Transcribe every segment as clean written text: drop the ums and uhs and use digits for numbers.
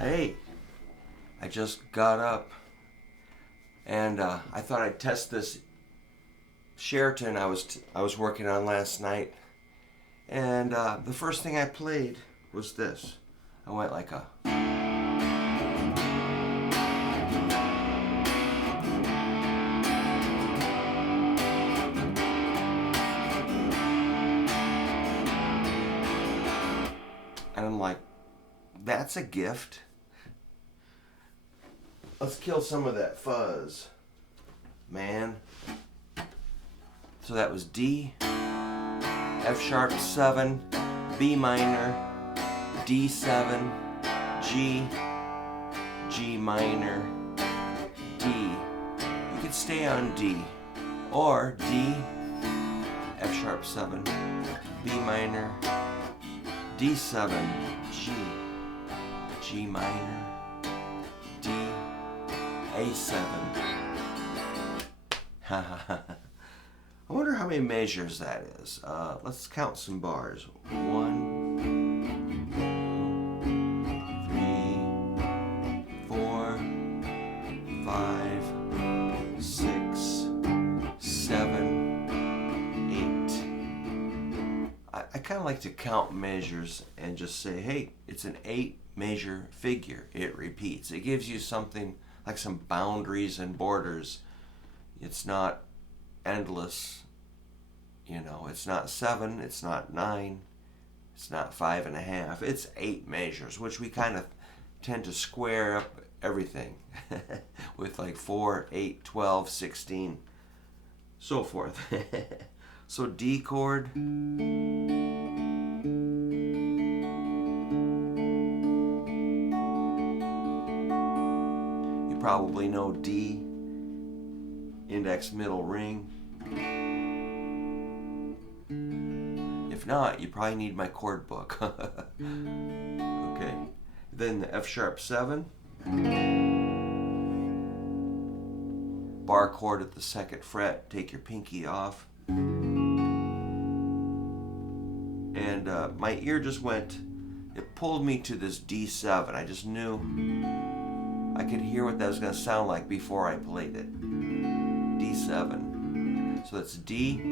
Hey, I just got up and I thought I'd test this Sheraton I was working on last night. And the first thing I played was this. I went like a. And I'm like, that's a gift. Let's kill some of that fuzz, man. So that was D, F sharp 7, B minor, D7, G, G minor, D. You could stay on D, or D, F sharp 7, B minor, D7, G, G minor, D, A7. I wonder how many measures that is. Let's count some bars. 1, 2, 3, 4, 5, 6, 7, 8. I kind of like to count measures and just say, hey, it's an 8 measure figure. It repeats. It gives you something like some boundaries and borders. It's not endless. You know, it's not 7, it's not 9, it's not 5.5. It's 8 measures, which we kind of tend to square up everything with like 4, 8, 12, 16, so forth. So D chord. You probably know D, index middle ring. If not, you probably need my chord book. Okay. Then the F sharp 7. Bar chord at the 2nd fret. Take your pinky off. And my ear just went, it pulled me to this D7. I just knew I could hear what that was going to sound like before I played it. D7. So that's D,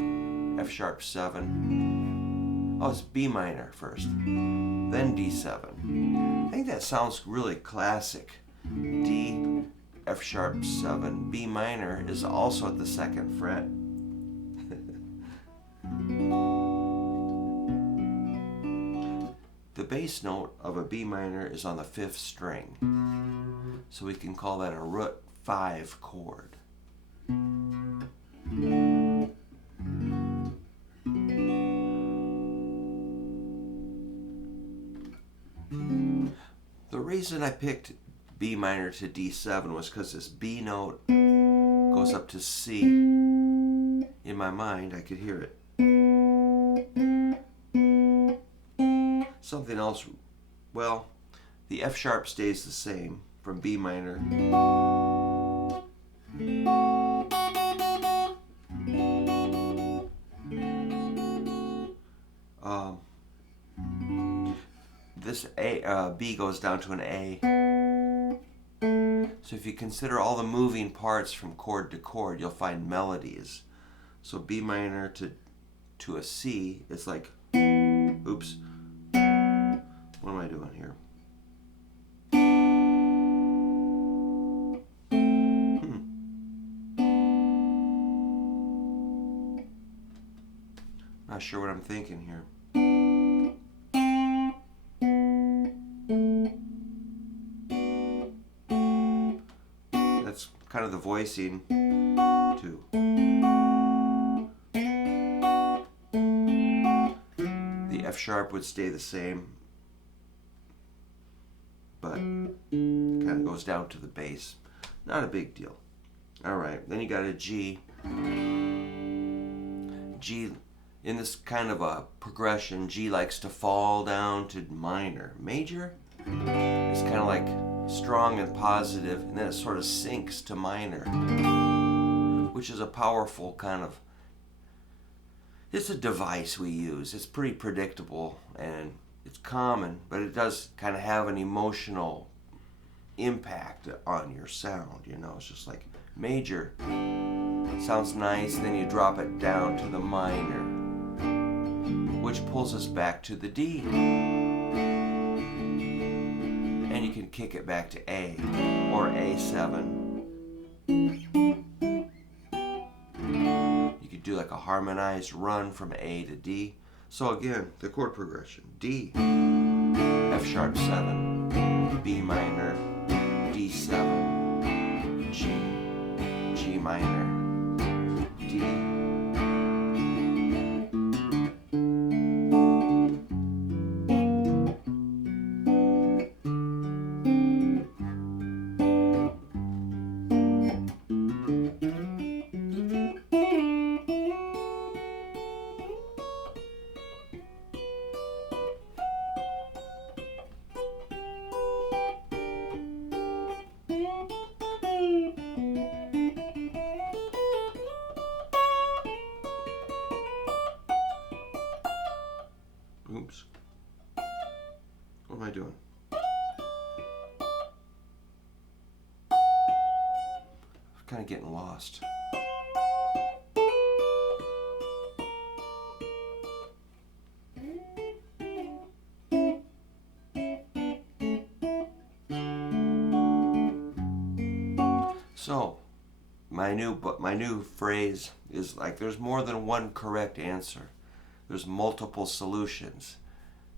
F sharp 7. Oh, it's B minor first, then D7. I think that sounds really classic. D, F sharp 7, B minor is also at the 2nd fret. The bass note of a B minor is on the 5th string, so we can call that a root 5 chord. The reason I picked B minor to D7 was because this B note goes up to C. In my mind, I could hear it. Something else, well, the F sharp stays the same from B minor. This B goes down to an A. So if you consider all the moving parts from chord to chord, you'll find melodies. So B minor to a C, it's like, oops, what am I doing here? Not sure what I'm thinking here. That's kind of the voicing too. The F sharp would stay the same, but kind of goes down to the bass. Not a big deal. Alright, then you got a G. G, in this kind of a progression, G likes to fall down to minor. Major is kind of like strong and positive, and then it sort of sinks to minor, which is a powerful kind of, it's a device we use. It's pretty predictable and it's common, but it does kind of have an emotional impact on your sound. You know, it's just like major sounds nice, then you drop it down to the minor, which pulls us back to the D. And you can kick it back to A or A7. You could do like a harmonized run from A to D. So again, the chord progression: D, F sharp 7, B minor, D7, G, G minor, D. Oops. What am I doing? I'm kind of getting lost. So, my new phrase is like, there's more than one correct answer. There's multiple solutions.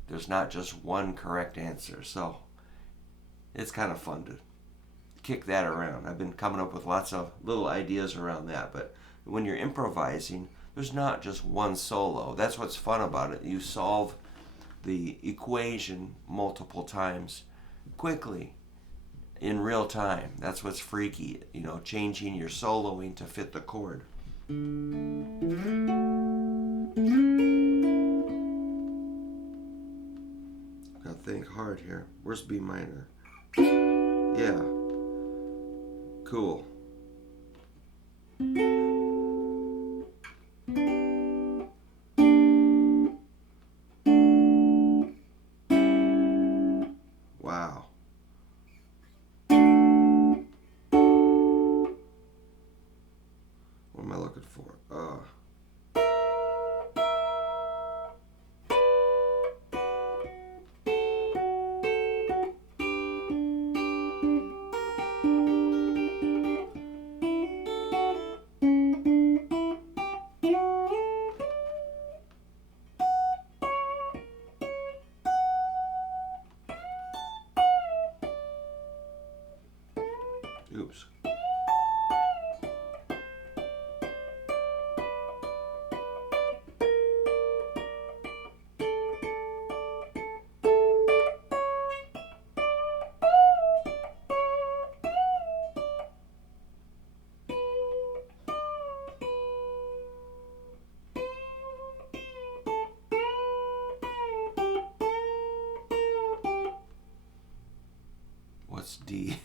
There's not just one correct answer. So it's kind of fun to kick that around. I've been coming up with lots of little ideas around that. But when you're improvising, there's not just one solo. That's what's fun about it. You solve the equation multiple times quickly in real time. That's what's freaky, you know, changing your soloing to fit the chord. Gotta think hard here. Where's B minor? Yeah. Cool. Wow. What am I looking for? Oops. What's D?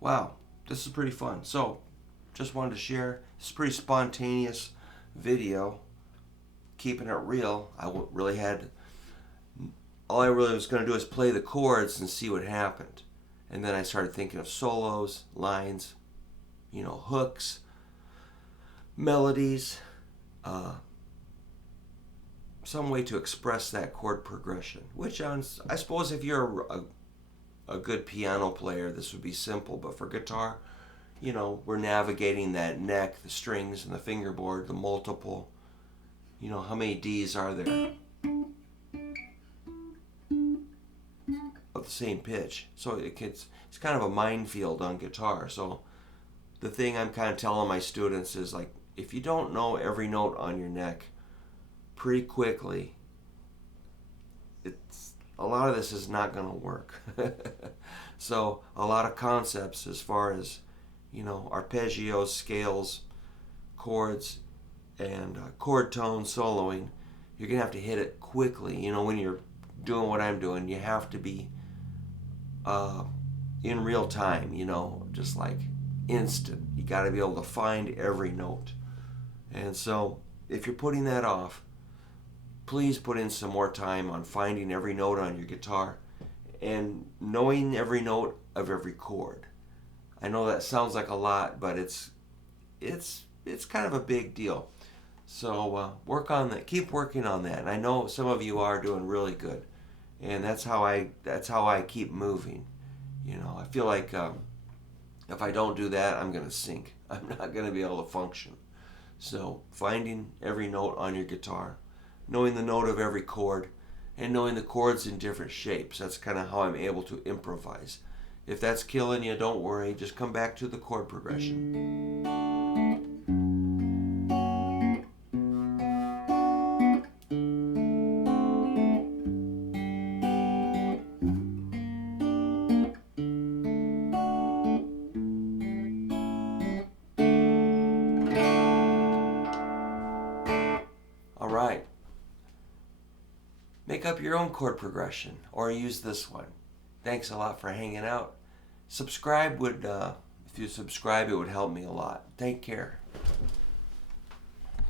Wow, this is pretty fun. So, just wanted to share. It's a pretty spontaneous video, keeping it real. All I really was going to do is play the chords and see what happened. And then I started thinking of solos, lines, you know, hooks, melodies, some way to express that chord progression. Which I suppose if you're a good piano player, this would be simple. But for guitar, you know, we're navigating that neck, the strings, and the fingerboard, the multiple. You know, how many Ds are there of the same pitch? So it's kind of a minefield on guitar. So the thing I'm kind of telling my students is, like, if you don't know every note on your neck pretty quickly, a lot of this is not going to work. So a lot of concepts as far as, you know, arpeggios, scales, chords, and chord tone soloing, you're going to have to hit it quickly. You know, when you're doing what I'm doing, you have to be in real time, you know, just like instant. You got to be able to find every note. And so if you're putting that off, please put in some more time on finding every note on your guitar and knowing every note of every chord. I know that sounds like a lot, but it's kind of a big deal. So work on that. Keep working on that. And I know some of you are doing really good, and that's how I keep moving. You know, I feel like if I don't do that, I'm gonna sink. I'm not gonna be able to function. So finding every note on your guitar, knowing the note of every chord, and knowing the chords in different shapes. That's kind of how I'm able to improvise. If that's killing you, don't worry. Just come back to the chord progression. All right. Make up your own chord progression or use this one. Thanks a lot for hanging out. Subscribe if you subscribe, it would help me a lot. Take care.